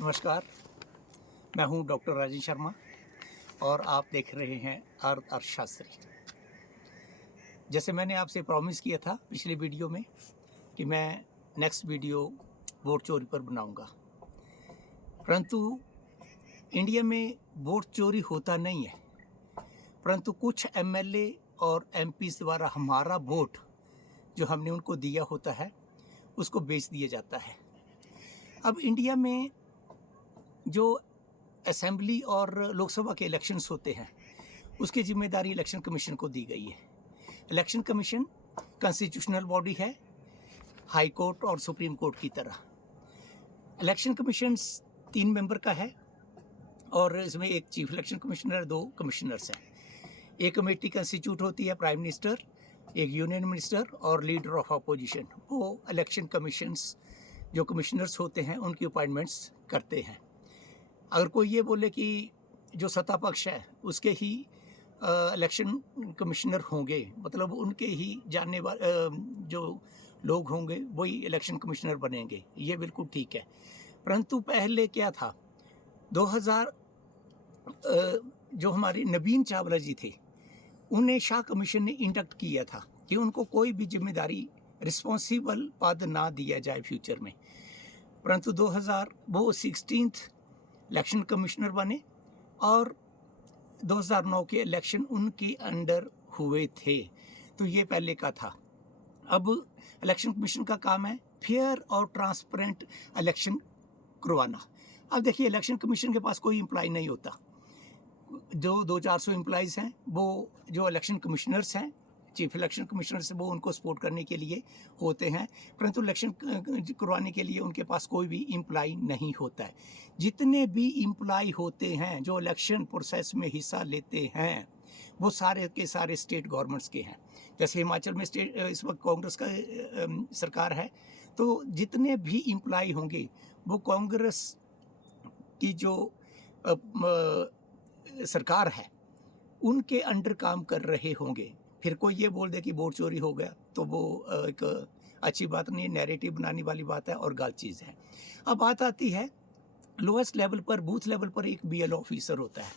नमस्कार, मैं हूं डॉक्टर राजेश शर्मा और आप देख रहे हैं अर्थशास्त्री। जैसे मैंने आपसे प्रॉमिस किया था पिछले वीडियो में कि मैं नेक्स्ट वीडियो वोट चोरी पर बनाऊंगा, परंतु इंडिया में वोट चोरी होता नहीं है, परंतु कुछ एमएलए और एमपीज़ द्वारा हमारा वोट जो हमने उनको दिया होता है उसको बेच दिया जाता है। अब इंडिया में जो असेंबली और लोकसभा के इलेक्शंस होते हैं उसकी जिम्मेदारी इलेक्शन कमीशन को दी गई है। इलेक्शन कमीशन कॉन्स्टिट्यूशनल बॉडी है, हाई कोर्ट और सुप्रीम कोर्ट की तरह। इलेक्शन कमीशन 3 मेंबर का है और इसमें एक चीफ इलेक्शन कमिश्नर, 2 कमिश्नर्स हैं। एक कमेटी कंस्टिट्यूट होती है, प्राइम मिनिस्टर, एक यूनियन मिनिस्टर और लीडर ऑफ अपोजिशन। वो इलेक्शन कमीशंस जो कमिश्नर्स होते हैं उनकी अपॉइंटमेंट्स करते हैं। अगर कोई ये बोले कि जो सत्ता पक्ष है उसके ही इलेक्शन कमिश्नर होंगे, मतलब उनके ही जानने वाले जो लोग होंगे वही इलेक्शन कमिश्नर बनेंगे, ये बिल्कुल ठीक है। परंतु पहले क्या था, 2000 जो हमारे नवीन चावला जी थे उन्हें शाह कमीशन ने इंडक्ट किया था कि उनको कोई भी जिम्मेदारी, रिस्पॉन्सिबल पद ना दिया जाए फ्यूचर में। परंतु 2000 वो 16th इलेक्शन कमिश्नर बने और 2009 के इलेक्शन उनके अंडर हुए थे, तो ये पहले का था। अब इलेक्शन कमीशन का काम है फेयर और ट्रांसपेरेंट इलेक्शन करवाना। अब देखिए, इलेक्शन कमीशन के पास कोई एम्प्लॉय नहीं होता। जो 200-400 एम्प्लॉयज़ हैं वो जो इलेक्शन कमिश्नर्स हैं, चीफ इलेक्शन कमिश्नर से, वो उनको सपोर्ट करने के लिए होते हैं, परंतु इलेक्शन करवाने के लिए उनके पास कोई भी एम्प्लॉय नहीं होता है। जितने भी एम्प्लॉय होते हैं जो इलेक्शन प्रोसेस में हिस्सा लेते हैं वो सारे के सारे स्टेट गवर्नमेंट्स के हैं। जैसे हिमाचल में स्टेट इस वक्त कांग्रेस का सरकार है, तो जितने भी एम्प्लॉय होंगे वो कांग्रेस की जो सरकार है उनके अंडर काम कर रहे होंगे। फिर कोई ये बोल दे कि वोट चोरी हो गया तो वो एक अच्छी बात नहीं है, नैरेटिव बनाने वाली बात है और गलत चीज़ है। अब बात आती है लोएस्ट लेवल पर, बूथ लेवल पर एक बीएलओ ऑफिसर होता है।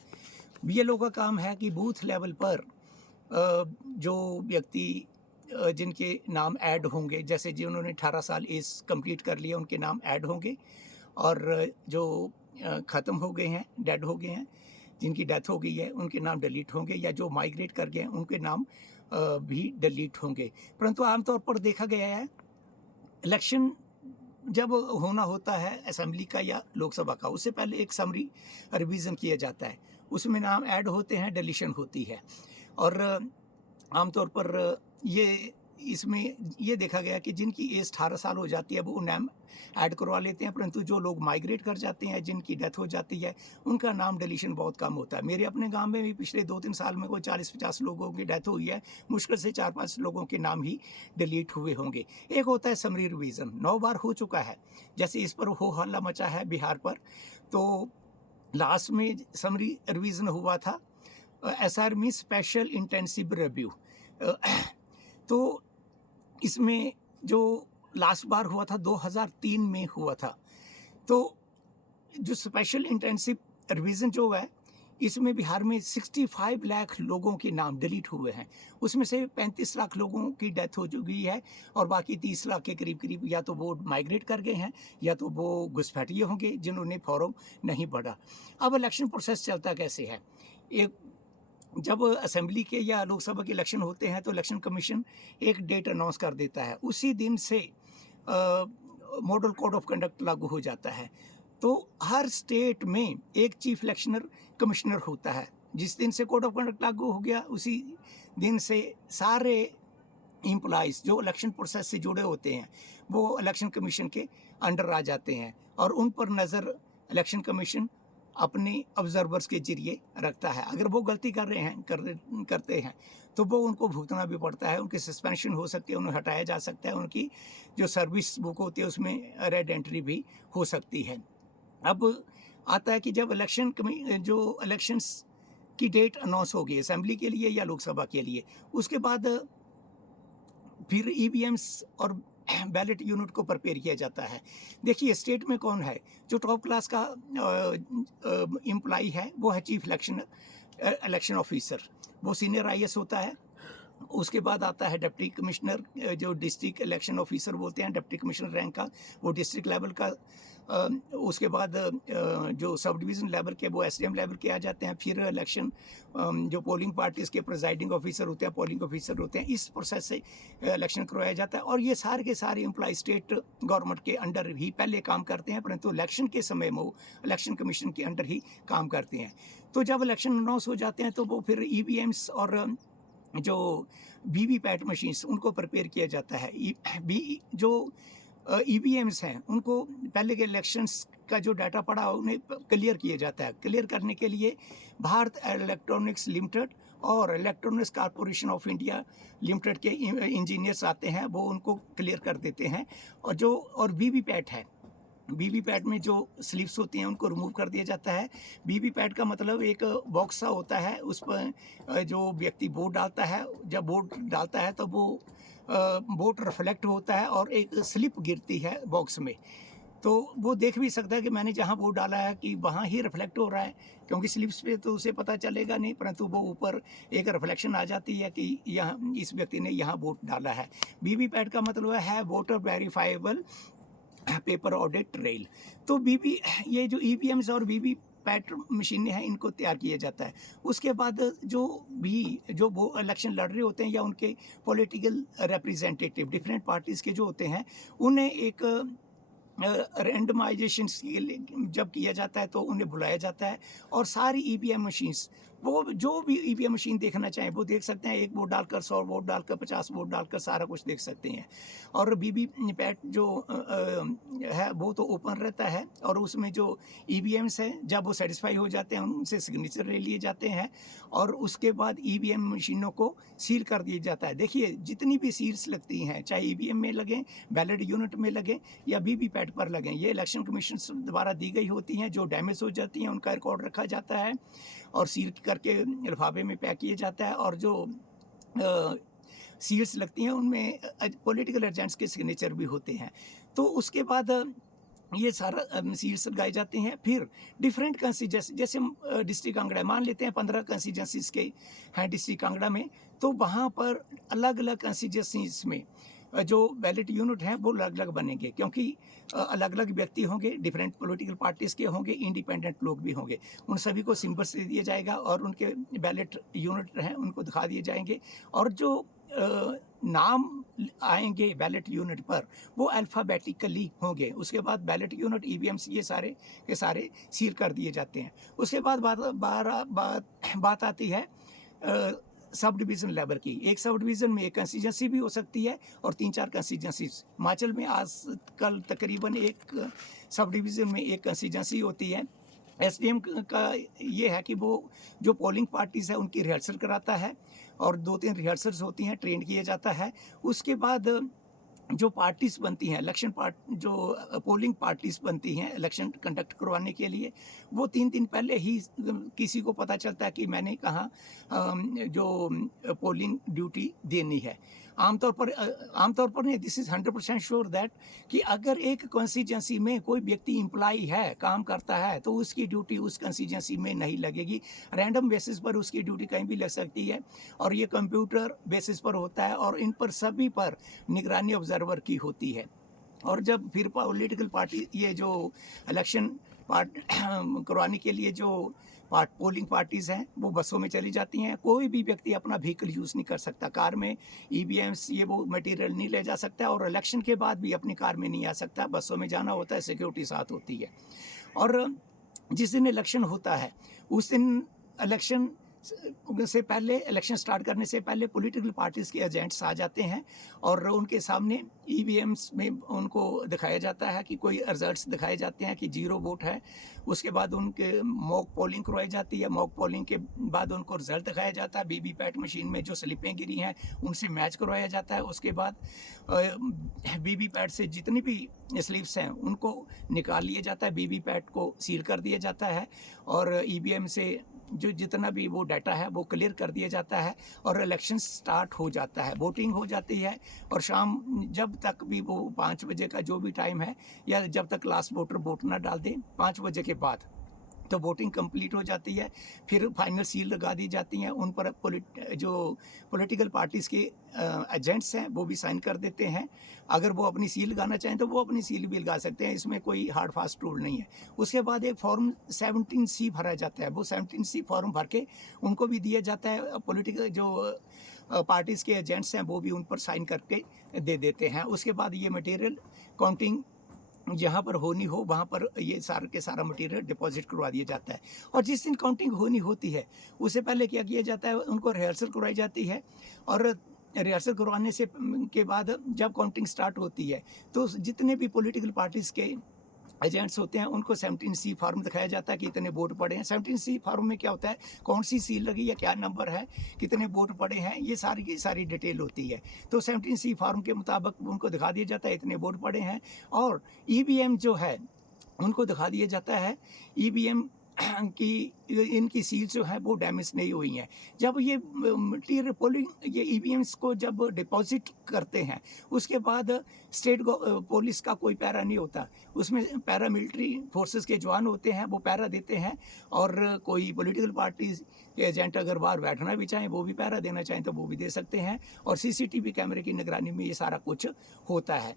बीएलओ का काम है कि बूथ लेवल पर जो व्यक्ति जिनके नाम ऐड होंगे, जैसे जिन्होंने 18 साल एज कंप्लीट कर लिया उनके नाम ऐड होंगे, और जो ख़त्म हो गए हैं, डेड हो गए हैं, जिनकी डेथ हो गई है उनके नाम डिलीट होंगे, या जो माइग्रेट कर गए हैं उनके नाम भी डिलीट होंगे। परंतु आमतौर पर देखा गया है इलेक्शन जब होना होता है असेंबली का या लोकसभा का, उससे पहले एक समरी रिवीजन किया जाता है, उसमें नाम ऐड होते हैं, डिलीशन होती है। और आमतौर पर इसमें ये देखा गया कि जिनकी एज 18 साल हो जाती है वो नाम ऐड करवा लेते हैं, परंतु जो लोग माइग्रेट कर जाते हैं, जिनकी डेथ हो जाती है, उनका नाम डिलीशन बहुत कम होता है। मेरे अपने गांव में भी पिछले 2-3 साल में कोई 40-50 लोगों की डेथ हुई है, मुश्किल से 4-5 लोगों के नाम ही डिलीट हुए होंगे। एक होता है समरी रिवीजन, 9 बार हो चुका है। जैसे इस पर हो हल्ला मचा है बिहार पर, तो लास्ट में समरी रिवीजन हुआ था, SR mean special intensive review. तो इसमें जो लास्ट बार हुआ था 2003 में हुआ था, तो जो स्पेशल इंटेंसिव रिवीजन जो है इसमें बिहार में 65 लाख लोगों के नाम डिलीट हुए हैं। उसमें से 35 लाख लोगों की डेथ हो चुकी है और बाकी 30 लाख के करीब या तो वो माइग्रेट कर गए हैं या तो वो घुसपैठिए होंगे जिन्होंने फॉर्म नहीं भरा। अब इलेक्शन प्रोसेस चलता कैसे है, एक जब असेंबली के या लोकसभा के इलेक्शन होते हैं तो इलेक्शन कमीशन एक डेट अनाउंस कर देता है, उसी दिन से मॉडल कोड ऑफ कंडक्ट लागू हो जाता है। तो हर स्टेट में एक चीफ इलेक्शनर कमिश्नर होता है। जिस दिन से कोड ऑफ कंडक्ट लागू हो गया उसी दिन से सारे एम्प्लॉइज़ जो इलेक्शन प्रोसेस से जुड़े होते हैं वो इलेक्शन कमीशन के अंडर आ जाते हैं और उन पर नज़र इलेक्शन कमीशन अपने ऑब्जर्वर्स के जरिए रखता है। अगर वो गलती कर रहे हैं करते हैं तो वो उनको भुगतना भी पड़ता है, उनकी सस्पेंशन हो सकती है, उन्हें हटाया जा सकता है, उनकी जो सर्विस बुक होती है उसमें रेड एंट्री भी हो सकती है। अब आता है कि जब जो इलेक्शंस की डेट अनाउंस होगी असेंबली के लिए या लोकसभा के लिए, उसके बाद फिर ईवीएम्स और बैलेट यूनिट को प्रिपेयर किया जाता है। देखिए स्टेट में कौन है, जो टॉप क्लास का एम्प्लॉई है वो है चीफ इलेक्शन ऑफिसर, वो सीनियर आईएएस होता है। उसके बाद आता है डिप्टी कमिश्नर, जो डिस्ट्रिक्ट इलेक्शन ऑफिसर बोलते हैं, डिप्टी कमिश्नर रैंक का, वो डिस्ट्रिक्ट लेवल का। उसके बाद जो सब डिवीज़न लेवल के वो एसडीएम लेवल के आ जाते हैं। फिर इलेक्शन जो पोलिंग पार्टीज़ के प्रिजाइडिंग ऑफिसर होते हैं, पोलिंग ऑफिसर होते हैं, इस प्रोसेस से इलेक्शन करवाया जाता है। और ये सारे के सारे एम्प्लॉय स्टेट गवर्नमेंट के अंडर ही पहले काम करते हैं, परंतु इलेक्शन के समय में वो इलेक्शन कमीशन के अंडर ही काम करते हैं। तो जब इलेक्शन अनाउंस हो जाते हैं तो वो फिर ईवीएम्स और जो वीवीपैट मशीन्स उनको प्रिपेयर किया जाता है। जो ईवीएम्स हैं उनको पहले के इलेक्शंस का जो डाटा पड़ा उन्हें क्लियर किया जाता है। क्लियर करने के लिए भारत इलेक्ट्रॉनिक्स लिमिटेड और electronics corporation of India limited के इंजीनियर्स आते हैं, वो उनको क्लियर कर देते हैं। और वीवीपैट है, वीवीपैट में जो स्लिप्स होती हैं उनको रिमूव कर दिया जाता है। वीवीपैट का मतलब एक बॉक्स सा होता है, उस पर जो व्यक्ति वोट डालता है, जब वोट डालता है तो वो वोट रिफ्लेक्ट होता है और एक स्लिप गिरती है बॉक्स में, तो वो देख भी सकता है कि मैंने जहाँ वोट डाला है कि वहाँ ही रिफ्लेक्ट हो रहा है, क्योंकि स्लिप्स पे तो उसे पता चलेगा नहीं, परंतु वो ऊपर एक रिफ्लेक्शन आ जाती है कि यहाँ इस व्यक्ति ने यहाँ वोट डाला है। वीवीपैट का मतलब है voter verifiable paper audit trail. तो ये जो ईवीएम्स और वीवीपैट मशीनें हैं इनको तैयार किया जाता है। उसके बाद जो वो इलेक्शन लड़ रहे होते हैं या उनके पॉलिटिकल रिप्रेजेंटेटिव डिफरेंट पार्टीज़ के जो होते हैं, उन्हें एक रैंडमाइजेशन जब किया जाता है तो उन्हें बुलाया जाता है और सारी ईवीएम मशीन्स, वो जो भी ईवीएम मशीन देखना चाहें वो देख सकते हैं। 1 वोट डालकर, 100 वोट डालकर, 50 वोट डालकर सारा कुछ देख सकते हैं। और वीवीपैट जो है वो तो ओपन रहता है और उसमें जो ईवीएम्स हैं जब वो सेटिस्फाई हो जाते हैं उनसे सिग्नेचर ले लिए जाते हैं और उसके बाद ईवीएम मशीनों को सील कर दिया जाता है। देखिए जितनी भी सील्स लगती हैं, चाहे ईवीएम में लगें, बैलेट यूनिट में लगें या वीवीपैट पर लगें, ये इलेक्शन कमीशन द्वारा दी गई होती हैं। जो डैमेज हो जाती हैं उनका रिकॉर्ड रखा जाता है और सील करके लिफाफे में पैक किया जाता है। और जो सील्स लगती हैं उनमें पॉलिटिकल एजेंट्स के सिग्नेचर भी होते हैं। तो उसके बाद ये सारा सील्स लगाए जाते हैं। फिर डिफरेंट कंस्टिट्यूंसी, जैसे डिस्ट्रिक्ट कांगड़ा मान लेते हैं, 15 कंस्टिट्यूंसीज के हैं डिस्ट्रिक्ट कांगड़ा में, तो वहाँ पर अलग अलग कंस्टिट्यूंसीज में जो बैलेट यूनिट हैं वो अलग अलग बनेंगे, क्योंकि अलग अलग व्यक्ति होंगे, डिफरेंट पॉलिटिकल पार्टीज़ के होंगे, इंडिपेंडेंट लोग भी होंगे। उन सभी को सिंबल्स दे दिया जाएगा और उनके बैलेट यूनिट हैं उनको दिखा दिए जाएंगे। और जो नाम आएंगे बैलेट यूनिट पर वो अल्फ़ाबेटिकली होंगे। उसके बाद बैलेट यूनिट, ईवीएम्स, ये सारे के सारे सील कर दिए जाते हैं। उसके बाद बात आती है सब डिवीज़न लेवल की। एक सब डिवीज़न में एक कंस्टिट्यूंसी भी हो सकती है और 3-4 कंस्टिट्यूंसीज। हिमाचल में आजकल तकरीबन एक सब डिवीज़न में एक कंस्टिट्यूंसी होती है। एसडीएम का ये है कि वो जो पोलिंग पार्टीज़ है उनकी रिहर्सल कराता है और 2-3 रिहर्सल्स होती हैं, ट्रेन किया जाता है। उसके बाद जो पार्टीज़ बनती हैं, जो पोलिंग पार्टीज़ बनती हैं इलेक्शन कंडक्ट करवाने के लिए, वो 3 दिन पहले ही किसी को पता चलता है कि मैंने कहाँ जो पोलिंग ड्यूटी देनी है। आमतौर पर नहीं, दिस इज़ 100% श्योर दैट कि अगर एक कॉन्स्टिट्यूंसी में कोई व्यक्ति एम्प्लॉई है, काम करता है, तो उसकी ड्यूटी उस कॉन्स्टिट्यूंसी में नहीं लगेगी। रैंडम बेसिस पर उसकी ड्यूटी कहीं भी लग सकती है और ये कंप्यूटर बेसिस पर होता है और इन पर सभी पर निगरानी ऑब्जर्वर की होती है। और जब फिर पॉलिटिकल पार्टी ये जो इलेक्शन करवाने के लिए जो पोलिंग पार्टीज़ हैं वो बसों में चली जाती हैं। कोई भी व्यक्ति अपना व्हीकल यूज़ नहीं कर सकता, कार में ईवीएम्स ये वो मटेरियल नहीं ले जा सकता और इलेक्शन के बाद भी अपनी कार में नहीं आ सकता, बसों में जाना होता है, सिक्योरिटी साथ होती है। और जिस दिन इलेक्शन होता है उस दिन इलेक्शन स्टार्ट करने से पहले पॉलिटिकल पार्टीज़ के एजेंट्स आ जाते हैं और उनके सामने ईवीएम्स में उनको दिखाया जाता है कि कोई रिजल्ट्स दिखाए जाते हैं कि 0 वोट है। उसके बाद उनके मॉक पोलिंग करवाई जाती है। मॉक पोलिंग के बाद उनको रिजल्ट दिखाया जाता है। वीवीपैट मशीन में जो स्लिपें गिरी हैं उनसे मैच करवाया जाता है। उसके बाद वीवीपैट से जितनी भी स्लिप्स हैं उनको निकाल लिया जाता है, वीवीपैट को सील कर दिया जाता है और ईवीएम से जो जितना भी वो डाटा है वो क्लियर कर दिया जाता है और इलेक्शन स्टार्ट हो जाता है, वोटिंग हो जाती है। और शाम जब तक भी वो 5 बजे का जो भी टाइम है या जब तक लास्ट वोटर वोट ना डाल दें 5 बजे के बाद, तो वोटिंग कंप्लीट हो जाती है। फिर फाइनल सील लगा दी जाती हैं, उन पर जो पॉलिटिकल पार्टीज़ के एजेंट्स हैं वो भी साइन कर देते हैं। अगर वो अपनी सील लगाना चाहें तो वो अपनी सील भी लगा सकते हैं, इसमें कोई हार्ड फास्ट रूल नहीं है। उसके बाद एक फॉर्म 17C भरा जाता है, वो 17C फॉर्म भर के उनको भी दिया जाता है। पॉलिटिकल जो पार्टीज़ के एजेंट्स हैं वो भी उन पर साइन करके दे देते हैं। उसके बाद ये मटेरियल काउंटिंग जहाँ पर होनी हो वहाँ पर ये सारा के सारा मटेरियल डिपॉजिट करवा दिया जाता है। और जिस दिन काउंटिंग होनी होती है उससे पहले क्या किया जाता है, उनको रिहर्सल करवाई जाती है। और रिहर्सल करवाने से के बाद जब काउंटिंग स्टार्ट होती है तो जितने भी पॉलिटिकल पार्टीज़ के एजेंट्स होते हैं उनको 17C फॉर्म दिखाया जाता है कि इतने वोट पड़े हैं। 17C फॉर्म में क्या होता है, कौन सी सील लगी या क्या नंबर है, कितने वोट पड़े हैं, ये सारी की सारी डिटेल होती है। तो 17C फॉर्म के मुताबिक उनको दिखा दिया जाता है इतने वोट पड़े हैं। और EVM जो है उनको दिखा दिया जाता है EVM की इनकी सील जो है वो डैमेज नहीं हुई हैं। जब ये मटीरियल पोलिंग ये EVMs को जब डिपॉजिट करते हैं उसके बाद स्टेट पुलिस का कोई पैरा नहीं होता, उसमें पैरा मिलिट्री फोर्सेस के जवान होते हैं, वो पैरा देते हैं। और कोई पॉलिटिकल पार्टी के एजेंट अगर बाहर बैठना भी चाहें, वो भी पैरा देना चाहें तो वो भी दे सकते हैं। और CCTV कैमरे की निगरानी में ये सारा कुछ होता है।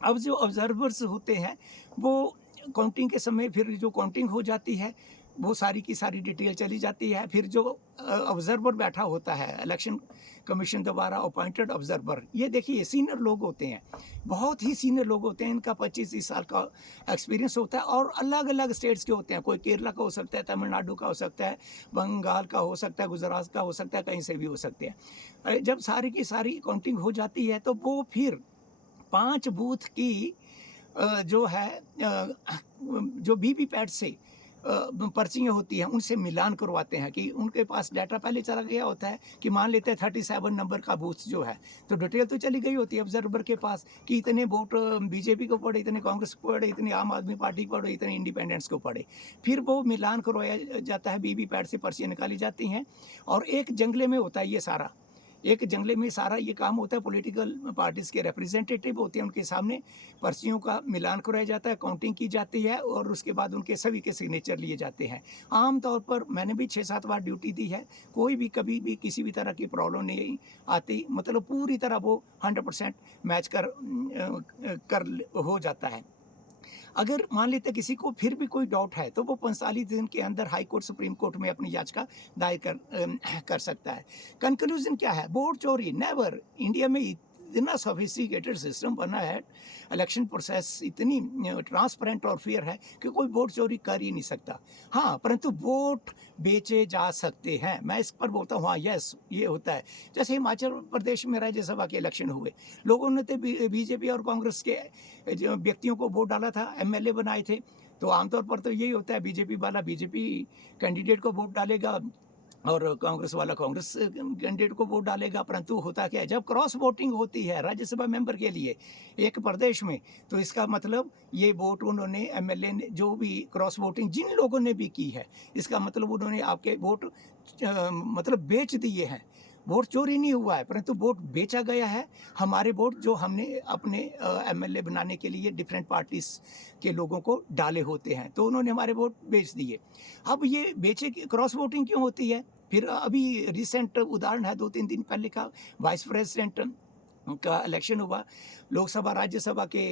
अब जो ऑब्जर्वर्स होते हैं वो काउंटिंग के समय, फिर जो काउंटिंग हो जाती है वो सारी की सारी डिटेल चली जाती है। फिर जो ऑब्जर्वर बैठा होता है इलेक्शन कमीशन द्वारा अपॉइंटेड ऑब्जर्वर, ये देखिए सीनियर लोग होते हैं, बहुत ही सीनियर लोग होते हैं, इनका 25-30 साल का एक्सपीरियंस होता है। और अलग अलग स्टेट्स के होते हैं, कोई केरला का हो सकता है, तमिलनाडु का हो सकता है, बंगाल का हो सकता है, गुजरात का हो सकता है, कहीं से भी हो सकते हैं। जब सारी की सारी काउंटिंग हो जाती है तो वो फिर 5 बूथ की जो है जो वीवीपैट से पर्चियाँ होती हैं उनसे मिलान करवाते हैं कि उनके पास डाटा पहले चला गया होता है कि मान लेते हैं 37 नंबर का बूथ जो है, तो डिटेल तो चली गई होती है ऑब्जर्वर के पास कि इतने वोट बीजेपी को पड़े, इतने कांग्रेस को पड़े, इतने आम आदमी पार्टी को पड़े, इतने इंडिपेंडेंट्स को पड़े। फिर वो मिलान करवाया जाता है, वीवीपैट से पर्चियाँ निकाली जाती हैं। और एक जंगले में होता है ये सारा, एक जंगले में सारा ये काम होता है। पॉलिटिकल पार्टीज़ के रिप्रेजेंटेटिव होते हैं, उनके सामने पर्चियों का मिलान कराया जाता है, काउंटिंग की जाती है और उसके बाद उनके सभी के सिग्नेचर लिए जाते हैं। आम तौर पर मैंने भी 6-7 बार ड्यूटी दी है, कोई भी कभी भी किसी भी तरह की प्रॉब्लम नहीं आती, मतलब पूरी तरह वो 100% मैच कर हो जाता है। अगर मान लेते किसी को फिर भी कोई डाउट है तो वो 45 दिन के अंदर हाई कोर्ट, सुप्रीम कोर्ट में अपनी याचिका दायर कर सकता है। कंक्लूजन क्या है, वोट चोरी नेवर। इंडिया में इतना सोफिस्टिकेटेड सिस्टम बना है, इलेक्शन प्रोसेस इतनी ट्रांसपेरेंट और फेयर है कि कोई वोट चोरी कर ही नहीं सकता। हाँ, परंतु वोट बेचे जा सकते हैं, मैं इस पर बोलता हूँ। हाँ, यस, ये होता है। जैसे हिमाचल प्रदेश में राज्यसभा के इलेक्शन हुए, लोगों ने तो बीजेपी और कांग्रेस के जो व्यक्तियों को वोट डाला था, MLA बनाए थे। तो आमतौर पर तो यही होता है, बीजेपी वाला बीजेपी कैंडिडेट को वोट डालेगा और कांग्रेस वाला कांग्रेस कैंडिडेट को वोट डालेगा। परंतु होता क्या है, जब क्रॉस वोटिंग होती है राज्यसभा मेंबर के लिए एक प्रदेश में, तो इसका मतलब ये वोट उन्होंने MLA ने जो भी क्रॉस वोटिंग जिन लोगों ने भी की है, इसका मतलब उन्होंने आपके वोट मतलब बेच दिए हैं। वोट चोरी नहीं हुआ है, परंतु वोट बेचा गया है। हमारे वोट जो हमने अपने MLA बनाने के लिए डिफरेंट पार्टीज के लोगों को डाले होते हैं, तो उन्होंने हमारे वोट बेच दिए। अब ये बेचे क्रॉस वोटिंग क्यों होती है? फिर अभी रिसेंट उदाहरण है, 2-3 दिन पहले का वाइस प्रेसिडेंट का इलेक्शन हुआ, लोकसभा राज्यसभा के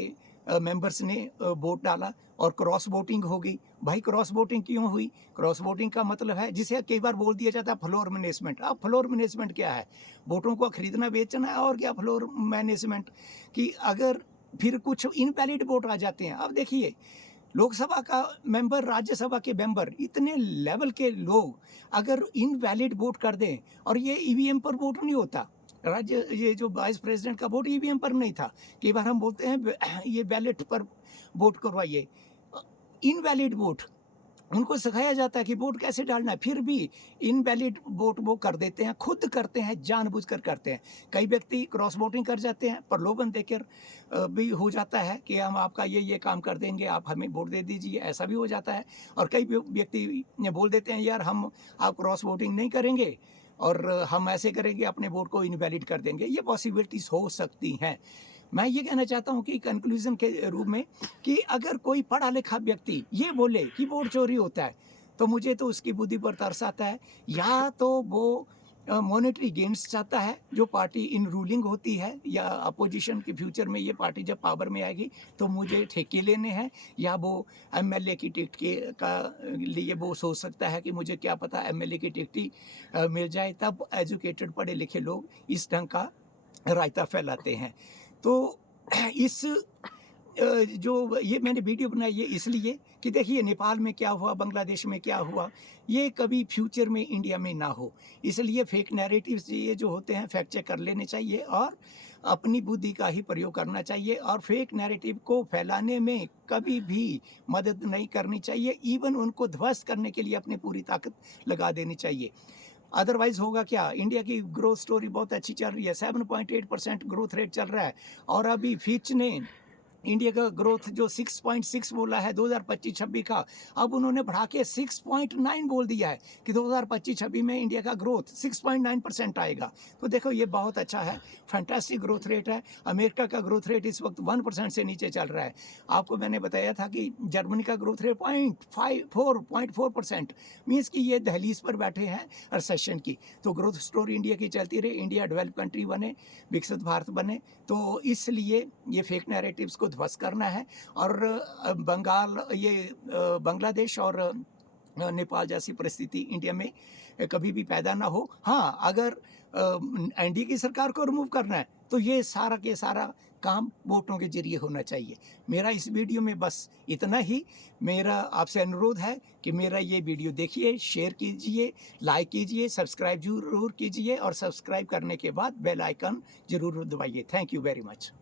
मेंबर्स ने वोट डाला और क्रॉस वोटिंग हो गई। भाई क्रॉस वोटिंग क्यों हुई? क्रॉस वोटिंग का मतलब है, जिसे कई बार बोल दिया जाता है फ्लोर मैनेजमेंट। अब फ्लोर मैनेजमेंट क्या है? वोटों को खरीदना बेचना है, और क्या फ्लोर मैनेजमेंट कि अगर फिर कुछ इनवैलिड वोट आ जाते हैं। अब देखिए, लोकसभा का मेंबर, राज्यसभा के मेंबर, इतने लेवल के लोग अगर इनवैलिड वोट कर दें, और ये EVM पर वोट नहीं होता, ये जो वाइस प्रेसिडेंट का वोट EVM पर नहीं था। कई बार हम बोलते हैं ये बैलेट पर वोट करवाइए, इनवैलिड वोट उनको सिखाया जाता है कि वोट कैसे डालना है, फिर भी इनवैलिड वोट वो कर देते हैं, खुद करते हैं, जानबूझकर करते हैं। कई व्यक्ति क्रॉस वोटिंग कर जाते हैं, प्रलोभन देकर भी हो जाता है कि हम आपका ये काम कर देंगे, आप हमें वोट दे दीजिए, ऐसा भी हो जाता है। और कई व्यक्ति बोल देते हैं, यार हम आप क्रॉस वोटिंग नहीं करेंगे और हम ऐसे करेंगे, अपने वोट को इनवैलिड कर देंगे। ये पॉसिबिलिटीज़ हो सकती हैं। मैं ये कहना चाहता हूँ कि कंक्लूज़न के रूप में कि अगर कोई पढ़ा लिखा व्यक्ति ये बोले कि वोट चोरी होता है, तो मुझे तो उसकी बुद्धि पर तरस आता है। या तो वो मॉनेटरी गेन्स चाहता है, जो पार्टी इन रूलिंग होती है, या अपोजिशन के फ्यूचर में ये पार्टी जब पावर में आएगी तो मुझे ठेके लेने हैं, या वो एमएलए की टिकट के लिए वो सोच सकता है कि मुझे क्या पता एमएलए की टिकट ही मिल जाए। तब एजुकेटेड पढ़े लिखे लोग इस ढंग का रायता फैलाते हैं। तो इस जो ये मैंने वीडियो बनाई है इसलिए कि देखिए नेपाल में क्या हुआ, बांग्लादेश में क्या हुआ, ये कभी फ्यूचर में इंडिया में ना हो। इसलिए फेक नैरेटिव्स ये जो होते हैं फैक्ट चेक कर लेने चाहिए और अपनी बुद्धि का ही प्रयोग करना चाहिए, और फेक नैरेटिव को फैलाने में कभी भी मदद नहीं करनी चाहिए। इवन उनको ध्वस्त करने के लिए अपनी पूरी ताकत लगा देनी चाहिए। अदरवाइज होगा क्या, इंडिया की ग्रोथ स्टोरी बहुत अच्छी चल रही है, 7.8% ग्रोथ रेट चल रहा है, और अभी फिच ने इंडिया का ग्रोथ जो 6.6 बोला है 2025-26 का, अब उन्होंने बढ़ा के 6.9 बोल दिया है कि 2025-26 में इंडिया का ग्रोथ 6.9% आएगा। तो देखो ये बहुत अच्छा है, फैंटास्टिक ग्रोथ रेट है। अमेरिका का ग्रोथ रेट इस वक्त 1% से नीचे चल रहा है। आपको मैंने बताया था कि जर्मनी का ग्रोथ रेट 0.4% मीन्स कि ये दहलीज पर बैठे हैं रिसेशन की। तो ग्रोथ स्टोरी इंडिया की चलती रहे, इंडिया डेवलप कंट्री बने, विकसित भारत बने। तो इसलिए ये फेक नैरेटिव्स को ध्वस्त करना है, और बांग्लादेश और नेपाल जैसी परिस्थिति इंडिया में कभी भी पैदा ना हो। हाँ, अगर एनडीए की सरकार को रिमूव करना है तो ये सारा के सारा काम वोटों के जरिए होना चाहिए। मेरा इस वीडियो में बस इतना ही। मेरा आपसे अनुरोध है कि मेरा ये वीडियो देखिए, शेयर कीजिए, लाइक कीजिए, सब्सक्राइब जरूर कीजिए, और सब्सक्राइब करने के बाद बेल आइकन जरूर दबाइए। Thank you very much.